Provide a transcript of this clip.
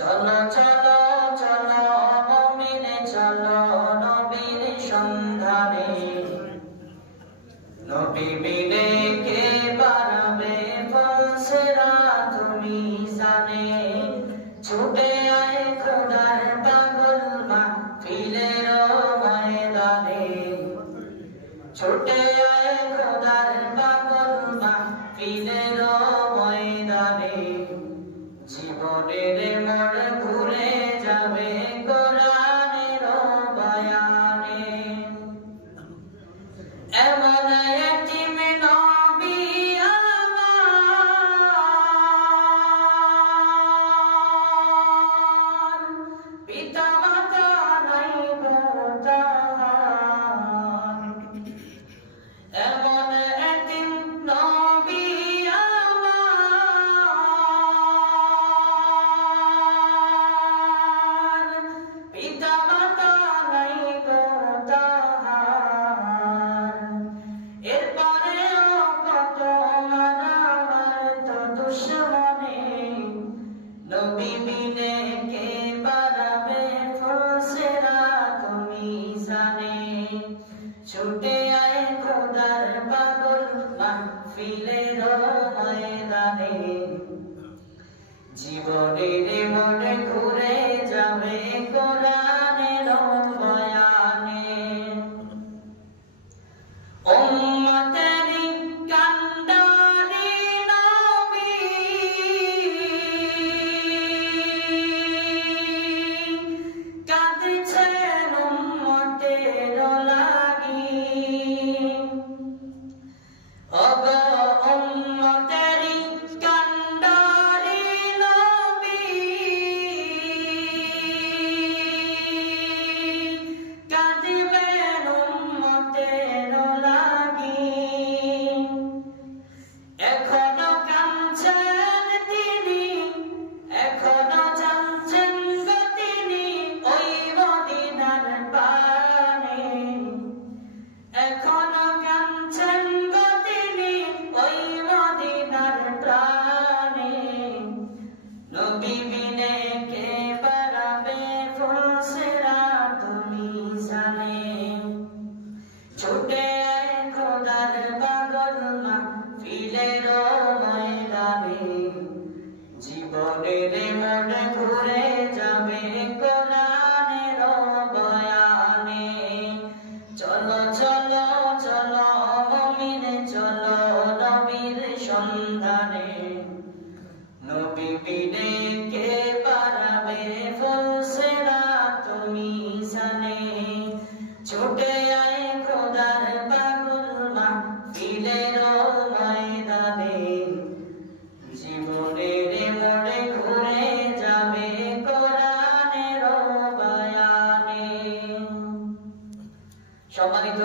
চলো চলো চলো মুমিনে চলো নবীর সন্ধানে নবী বিনে কে বাড়াবে ফলসেরা তুমি জানে ছুটে আয় খোদার পাগল মাহফিলের ময়দানে ছুটে আয় খোদার পাগল মাহফিলের ময়দানে জীবনের মোড় ঘুরে যাবে কোরআনের বয়ানে এমন এতিম নবী আমার পিতা মাতা নাই গো তাহার এমন এতিম নবী নবী বিনে কে বাড়াবে ফলসেরা তুমি জানে ছুটে আয় খোদার পাগল মাহফিলের ময়দানে জীবনের মনে ঘুরে যাবে কোরআনের বয়ানে উম্মতেরি কান্ডারি নবী কাঁদছেন উম্মতের লাগি ওগো উম্মতেরি কান্ডারি নবী কাঁদবেন উম্মতের লাগি এখনো কাঁদছেন তিনি এখনো জানছেন গো তিনি ওই মদিনার পানে এখনো কাঁদছেন গো তিনি ওই মদিনার প্রাণে নবী বিনে কে বাড়াবে ফলসেরা তুমি জানে ছুটে আয় খোদার পাগল মাহফিলের ময়দানে জীবনের মনে ঘুরে যাবে কোরআনের বয়ানে চলো চলো চলো মুমিনে চলো নবীর সন্ধানে নবী বিনে কে বাড়াবে ফলসেরা তুমি জানে ছুটে আয় খোদার পাগল মাহফিলের ময়দানে জীবনের মোড়ে ঘুরে যাবে কোরআনের বয়ানে সম্মানিত